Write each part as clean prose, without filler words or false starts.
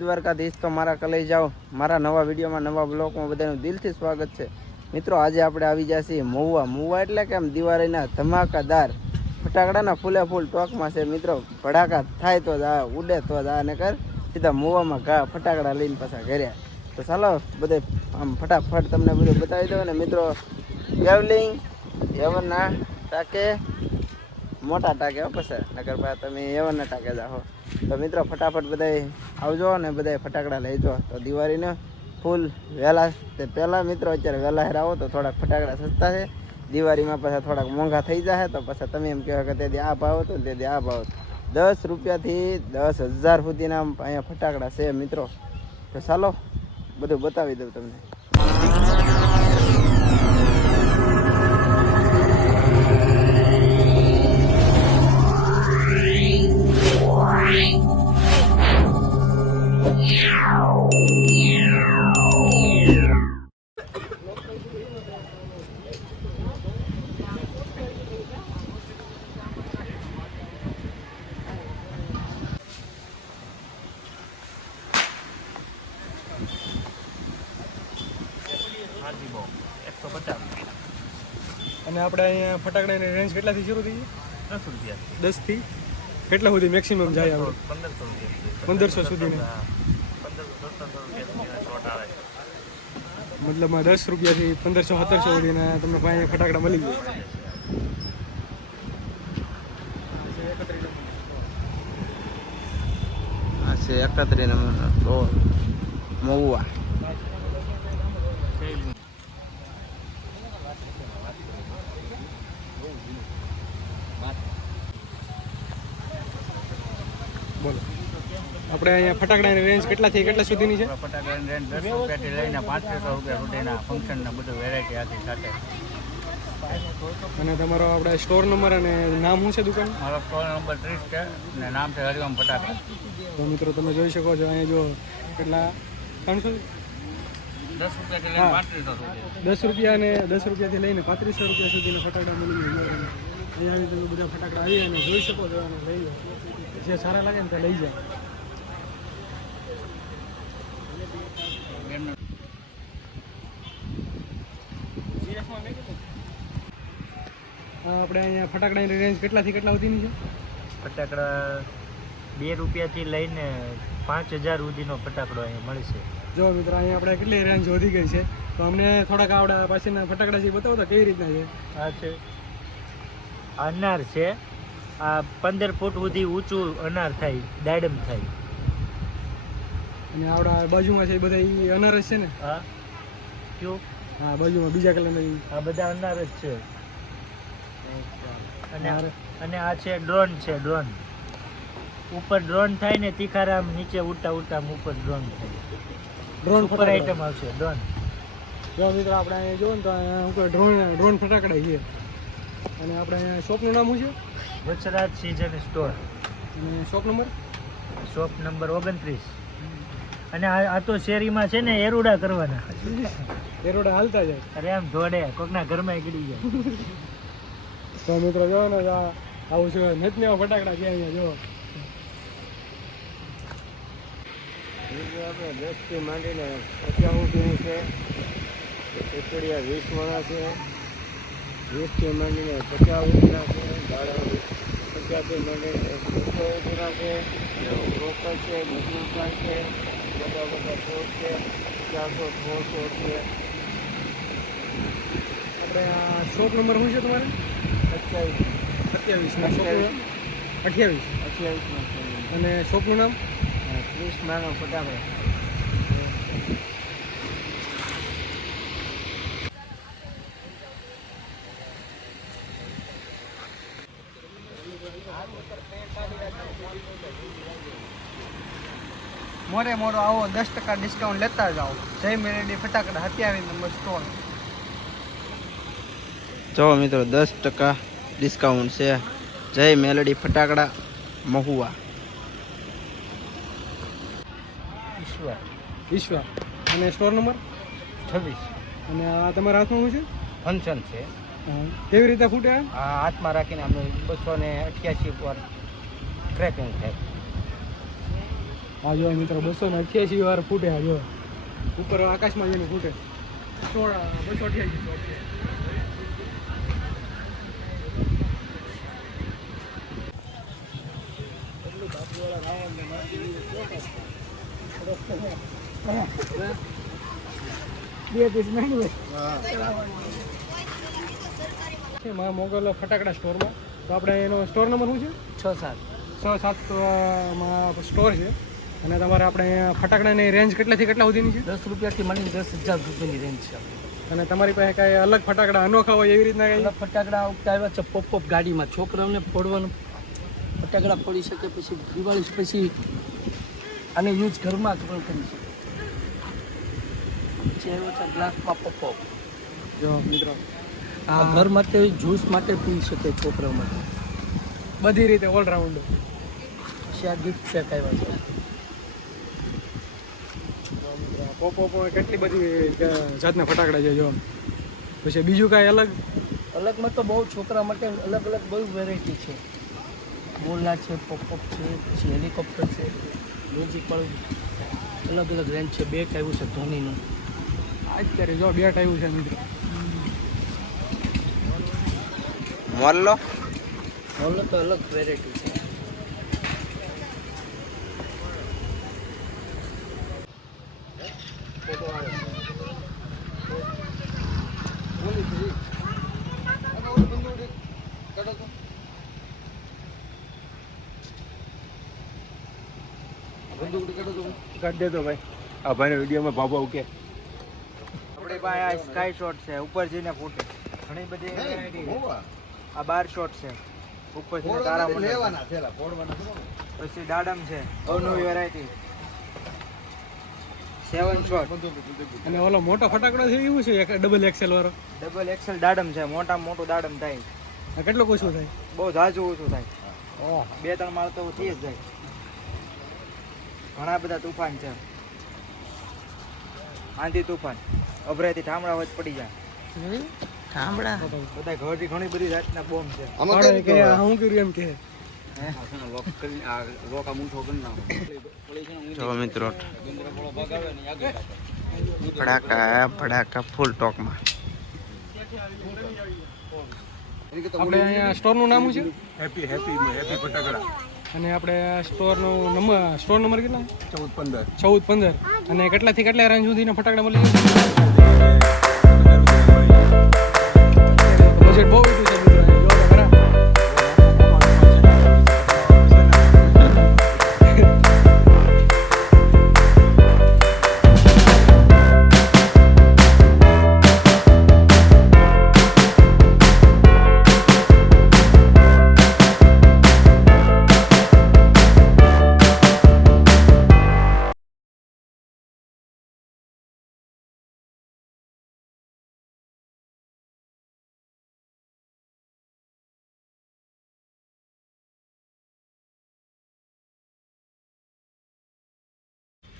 દ્વારકાધીશ। તો મારા કલેજાઓ મારા નવા વિડીયોમાં નવા બ્લોગમાં બધાનું દિલથી સ્વાગત છે મિત્રો। આજે આપણે આવી ગયા છીએ મહુવા એટલે કે આમ દિવાળીના ધમાકાદાર ફટાકડાના ફૂલે ફૂલ ટોકમાં છે મિત્રો। ભડાકા થાય તો જ ઉડે તો જ ને કર સીધા મહુવામાં ફટાકડા લઈને પાછા ઘરે। તો ચાલો બધે આમ ફટાફટ તમને બધું બતાવી દો ને મિત્રો। ગેવલિંગ એવરના ટાકે મોટા ટાકે પછી નગર ભાઈ તમે એવરના ટાકે જાઓ। તો મિત્રો ફટાફટ બધા આવજો ને બધા ફટાકડા લેજો। તો દિવાળીને ફૂલ વહેલા તે પહેલાં મિત્રો અત્યારે વહેલા આવો તો થોડાક ફટાકડા સસ્તા છે। દિવાળીમાં પાછા થોડાક મોંઘા થઈ જાય તો પછી તમે એમ કહો કે તેથી આ ભાવ હતો ને તેથી આ ભાવ 10 રૂપિયાથી 10,000 સુધીના અહીંયા ફટાકડા છે મિત્રો। તો ચાલો બધું બતાવી દઉં તમને। અને આપણે અહીંયા ફટાકડાની રેન્જ કેટલાથી શરૂ થઈ છે? 10 રૂપિયા 10 થી કેટલા સુધી મેક્સિમમ જાય? આપણે 1500 સુધી મતલબમાં 10 રૂપિયાથી 1500-1700 સુધીના તમને પાસે ફટાકડા મળી જાય। આ છે 31 નંબરનો મહુવા। બોલો આપણે અહીંયા ફટાકડાની રેન્જ કેટલાથી કેટલા સુધીની છે? ફટાકડાની રેન્જ 10 રૂપિયાથી લઈને 3500 રૂપિયા સુધીના ફંક્શનના બધું વેરાયટી આખી સાથે। અને તમારો આપણે સ્ટોર નંબર અને નામ શું છે દુકાન? મારો સ્ટોર નંબર 30 છે અને નામ છે હરિઓમ ફટાકડા। તો મિત્રો તમે જોઈ શકો છો અહીંયા જો કેટલા 300 10 રૂપિયાથી લઈને 3500 સુધી 10 રૂપિયા અને 10 રૂપિયાથી લઈને 3500 રૂપિયા સુધીના ફટાકડા મળી જાય। અહીંયા આવી તમે બધા ફટાકડા આવી અને જોઈ શકો છો અને લઈ લો, જે સારા લાગે ને તે લઈ જાઓ। આપણે અહીંયા ફટાકડાની રેન્જ કેટલાથી કેટલા સુધીની છે? ફટાકડા 2 રૂપિયાથી લઈને 5000 સુધીનો ફટાકડો અહીંયા મળશે। જો મિત્રો અહીંયા આપણે કેટલી રેન્જ વધી ગઈ છે તો અમને થોડાક આવડા પાછળના ફટાકડા જે બતાવો તો કેવી રીતના છે? આ છે અનાર છે, આ 15 ફૂટ સુધી ઊંચું અનાર થાય, દાડમ થાય। અને આવડા બાજુમાં છે એ બધા ઈ અનાર જ છે ને? હા કયો? હા બાજુમાં બીજા કલરના આ બધા અનાર જ છે। અને આ છે ડ્રોન છે, ડ્રોન ઉપર ડ્રોન થાય ને તીખારામ નીચે ઉડતા ઉડતા ઉપર ડ્રોન થાય। ડ્રોન ઉપર આઈટમ આવશે ડ્રોન। જો મિત્રો આપણે અહીંયા જોવો ને તો અહીંયા ડ્રોન ફટાકડા છે। અને આપણે અહીંયા શોપનું નામ શું છે? વચરાજ સીઝન સ્ટોર અને શોપ નંબર? Shop number 29। અને આ તો શેરીમાં છે ને એરુડા કરવાના, એરોડા હાલતા જાય અરે આમ દોડે કોકના ઘરમાં ગળી જાય। તો મિત્રો જો ને આવું છે નતનેવા ફટાકડા છે અહીંયા જો। આપણે 10 થી માંડીને 50 સુધીનું છે। ચીચડિયા 20 વાળા છે, 20 થી માંડીને 50 સુધીના છે, દાડા 50 થી માંડીને 100 સુધીના છે, રોકડ છે, મજૂરકાર છે, બધા ફ્રૂટ છે, 400-600 છે। આપણે આ શોપ નંબર શું છે તમારે? 27 અને શોપનું નામ? 30 માનો ફટાકડા। મોરે મોરો આવો 10% ડિસ્કાઉન્ટ લેતા જાઓ। જય મેલેડી ફટાકડા 27 નંબર સ્ટોર। જો મિત્રો 10% ડિસ્કાઉન્ટ છે જય મેલડી ફટાકડા મહુવા। ઈશ્વર અને સ્ટોર નંબર 26। અને આ તમારા હાથમાં શું છે? ફંક્શન છે। કેવી રીતે ફૂટે? આ હાથમાં રાખીને અમે 288 પર ક્રેકિંગ થાય। આ જો મિત્રો 288 વાર ફૂટે. આ જો ઉપર આકાશમાં જઈને ફૂટે. 288. મોગલ ફટાકડા સ્ટોરમાં. તો આપણે એનો સ્ટોર નંબર શું છે? 6-7 માં સ્ટોર છે. અને તમારે આપણે ફટાકડાની રેન્જ કેટલાથી કેટલા સુધીની છે? 10 રૂપિયાથી માંડીને 10,000 રૂપિયાની રેન્જ છે. અને તમારી પાસે કાંઈ અલગ ફટાકડા અનોખા હોય એવી રીતના અલગ ફટાકડા આવ્યા છે પોપ ગાડીમાં. છોકરાઓને ફોડવાનું ફટાકડા ફોડી શકે. પછી દિવાળી પછી આને યુઝ ઘરમાં પણ કરી શકે. પછી આવ્યો છે ગ્લાસમાં પોપ. જો મિત્રો આ ઘર માટે જ્યુસ માટે પી શકે છોકરાઓ માટે. બધી રીતે ઓલરાઉન્ડ. પછી આ ગિફ્ટ સેટ આવ્યા છે. પોપો કેટલી બધી જાતના ફટાકડા છે જો. પછી બીજું કાંઈ અલગમાં તો બહુ છોકરા માટે અલગ બહુ વેરાયટી છે. બોલના છે, પોપ છે, પછી હેલિકોપ્ટર છે, મ્યુઝિક પણ અલગ રેન્જ છે. બેટ આવ્યું છે ધોનીનું. અત્યારે જો બેટ આવ્યું છે મિત્રો. મોરલો બોલનો તો અલગ વેરાયટી છે. કાઢ દેતો ભાઈ. આ ભાઈના વિડીયોમાં ભાભો ઓકે. આપણી પાસે આ સ્કાય શોટ છે, ઉપર જઈને ફૂટે. ઘણી બધી variety છે. આ 12 શોટ છે, ઉપર જઈને તારા મને પછી દાડમ છે, અવનવી વેરાયટી 7 શોટ. અને ઓલો મોટો ફટાકડો છે એવું છે એક ડબલ એક્સેલ વાળો? ડબલ એક્સેલ દાડમ છે, મોટામાં મોટું દાડમ થાય. આ કેટલું ઓછું થાય? બહુ ઝાઝું ઓછું થાય. 2-3 માળ તો થઈ જ જાય. ઘણા બધા તુફાન છે, આંધી તુફાન, અભરાયથી ઠામડા વચ પડી જાય. ઠામડા બધા ઘરથી ઘણી બધી જાતના બોમ્બ છે. આમાં કે હું કર્યું એમ કે જો મિત્રો ભડાકા ફૂલ ટોકમાં. આપણે અહીંયા સ્ટોરનું નામ શું છે? હેપી ફટાકડા. અને આપણે સ્ટોર નંબર કેટલા? 14-15. અને કેટલાથી કેટલા રેન્જ સુધીના ફટાકડા મળી જાય? બજેટ બહુ બધું છે મિત્રો. જો તો ખરા.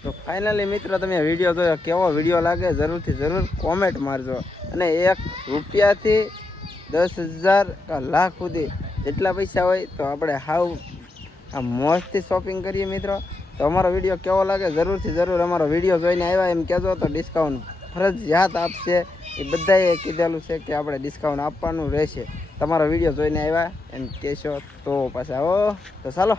તો ફાઇનલી મિત્રો તમે વિડીયો જોયો, કેવો વિડીયો લાગે જરૂર કોમેન્ટ મારજો. અને 1 રૂપિયાથી 10,000 કે લાખ સુધી જેટલા પૈસા હોય તો આપણે હાવ આ મોજથી શોપિંગ કરીએ મિત્રો. તો અમારો વિડીયો કેવો લાગે જરૂર અમારો વિડીયો જોઈને આવ્યા એમ કહેજો તો ડિસ્કાઉન્ટ ફરજિયાત આપશે. એ બધાએ કીધેલું છે કે આપણે ડિસ્કાઉન્ટ આપવાનું રહેશે. તમારો વિડીયો જોઈને આવ્યા એમ કહેશો તો પાછા આવો. તો ચાલો.